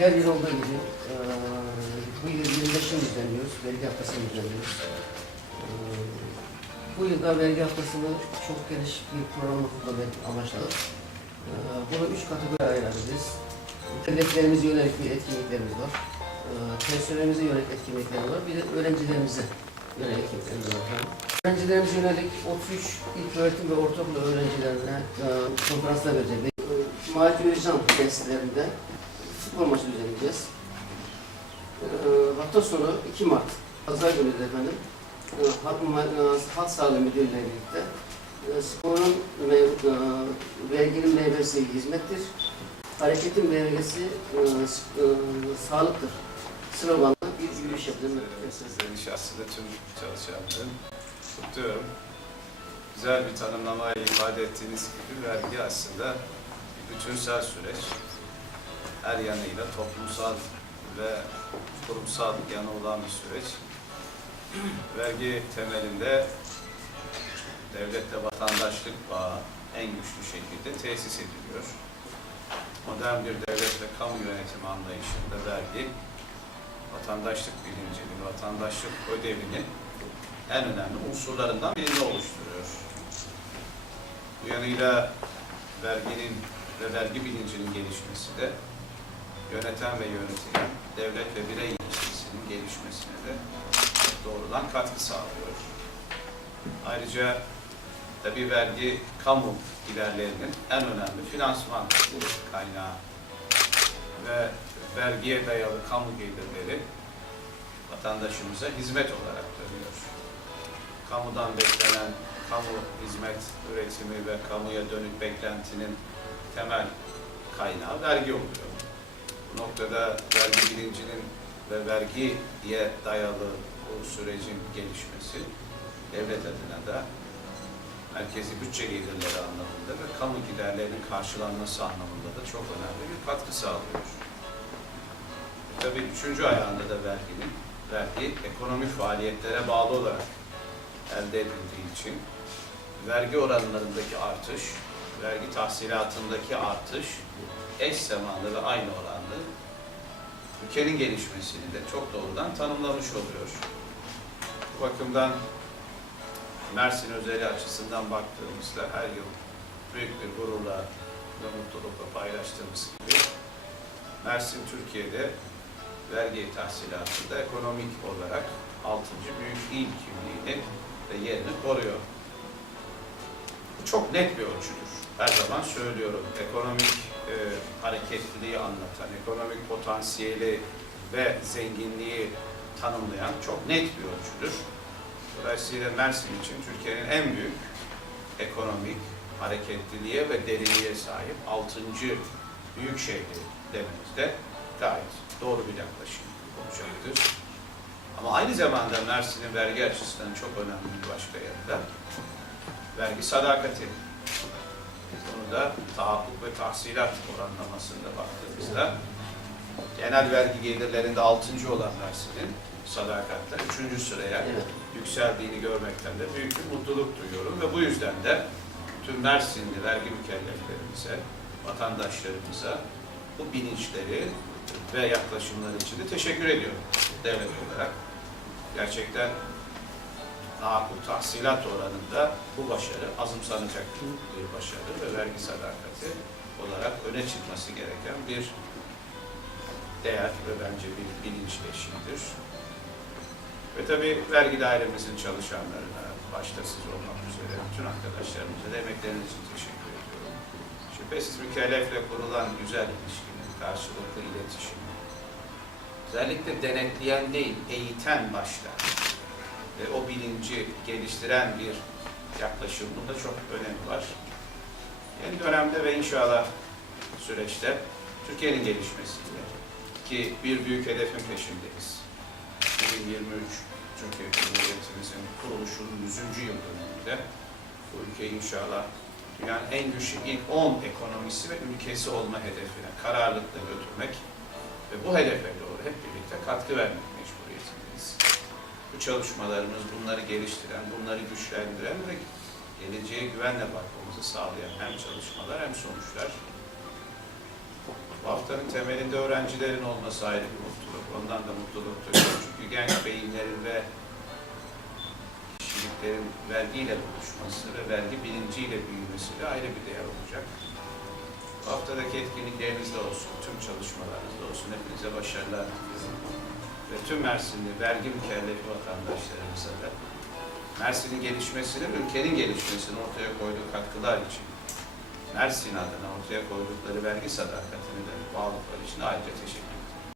her yıl olduğu gibi eee, bu yıl 25'ini düzenliyoruz, vergi haftasını düzenliyoruz. Eee, bu yılda vergi haftasını çok geniş bir programla kutlamak amaçladık. Eee, bunu üç kategori ayırabiliriz. Mükelleflerimize yönelik bir etkinliklerimiz var. Eee, personelimize yönelik etkinlikler var. Bir de öğrencilerimize yönelik etkinliklerimiz var. Öğrencilerimize yönelik 33 ilk öğretim ve ortaokul öğrencilerine eee konferanslar verecek. Eee, Mali Yürüyeceğim tesislerinde futbol maçı düzenleyeceğiz. Eee, hafta sonu 2 Mart, Pazar günü de efendim, Ma- eee, Halk Sağlığı Müdürlüğü'yle birlikte eee, sporun mev- verginin meyvesi hizmettir. Hareketin meyvesi s- eee, sağlıktır. Sloganla bir yürüyüş yapacağız. Sizlerin şahsında tüm çalışanların kutluyorum. Güzel bir tanımlamayla ifade ettiğiniz gibi vergi aslında bütünsel süreç. Her yanıyla toplumsal ve kurumsal yanı olan bir süreç. Vergi temelinde devletle vatandaşlık bağı en güçlü şekilde tesis ediliyor. Modern bir devlet ve kamu yönetimi anlayışında vergi vatandaşlık bilincini, vatandaşlık ödevini en önemli unsurlarından birini oluşturuyor. Bu yanıyla verginin ve vergi bilincinin gelişmesi de yöneten ve yönetilen devlet ve birey ilişkisinin gelişmesine de doğrudan katkı sağlıyor. Ayrıca tabi vergi kamu giderlerinin en önemli finansman kaynağı ve vergiye dayalı kamu gelirleri vatandaşımıza hizmet olarak dönüyor. Kamudan beklenen kamu hizmet üretimi ve kamuya dönük beklentinin temel kaynağı vergi oluyor. Noktada vergi bilincinin ve vergiye dayalı bu sürecin gelişmesi devlet adına da merkezi bütçe gelirleri anlamında ve kamu giderlerinin karşılanması anlamında da çok önemli bir katkı sağlıyor. Tabii üçüncü ayağında da verginin, vergi ekonomik faaliyetlere bağlı olarak elde edildiği için vergi oranlarındaki artış, vergi tahsilatındaki artış eş zamanlı ve aynı oranlı ülkenin gelişmesini de çok doğrudan tanımlamış oluyor. Bu bakımdan Mersin özeli açısından baktığımızda her yıl büyük bir gururla ve mutlulukla paylaştığımız gibi Mersin Türkiye'de vergi tahsilatında ekonomik olarak 6. büyük il kimliğini ve yerini koruyor. Bu çok net bir ölçüdür. Her zaman söylüyorum. Ekonomik e, hareketliliği anlatan, ekonomik potansiyeli ve zenginliği tanımlayan çok net bir ölçüdür. Dolayısıyla Mersin için Türkiye'nin en büyük ekonomik hareketliliğe ve derinliğe sahip 6. büyük şehri dememizde gayet doğru bir yaklaşım olacaktır. Ama aynı zamanda Mersin'in vergi açısından çok önemli bir başka yanı da vergi sadakati. Bunu da tahakkuk ve tahsilat oranlamasında baktığımızda genel vergi gelirlerinde 6. olan Mersin'in sadakatle 3. sıraya Evet. yükseldiğini görmekten de büyük bir mutluluk duyuyorum ve bu yüzden de tüm Mersinli vergi mükelleflerimize, vatandaşlarımıza bu bilinçleri ve yaklaşımlar için de teşekkür ediyorum devlet olarak. Gerçekten tahakkuk tahsilat oranında bu başarı azımsanacak bir başarı ve vergi sadakati olarak öne çıkması gereken bir değer ve bence bir bilinçleşimdir. Ve tabii vergi dairemizin çalışanlarına, başta siz olmak üzere bütün arkadaşlarımıza da emekleriniz için teşekkür ediyorum. Şüphesiz mükellefle kurulan güzel ilişkinin karşılıklı iletişimi, özellikle denetleyen değil, eğiten başlar ve o bilinci geliştiren bir yaklaşımın da çok önemi var. Yeni dönemde ve inşallah süreçte Türkiye'nin gelişmesiyle ki bir büyük hedefin peşindeyiz. 2023 Türkiye Cumhuriyetimizin kuruluşunun 100. yıl dönümünde bu ülkeyi inşallah dünyanın en güçlü ilk 10 ekonomisi ve ülkesi olma hedefine kararlılıkla götürmek ve bu hedefe doğru hep birlikte katkı vermek. Bu çalışmalarımız bunları geliştiren, bunları güçlendiren ve geleceğe güvenle bakmamızı sağlayan hem çalışmalar hem sonuçlar. Bu hafta haftanın temelinde öğrencilerin olması ayrı bir mutluluk. Ondan da mutluluk duyuyorum. Çünkü genç beyinlerin ve kişiliklerin vergiyle buluşması ve vergi bilinciyle büyümesi de ayrı bir değer olacak. Bu haftadaki etkinliklerinizde olsun, tüm çalışmalarınızda olsun. Hepinize başarılar diliyorum. Ve tüm Mersinli vergi mükellefi vatandaşlarımıza da Mersin'in gelişmesinin, ülkenin gelişmesine ortaya koyduğu katkılar için Mersin adına ortaya koydukları vergi sadakatini de bağlılıkları için ayrıca teşekkür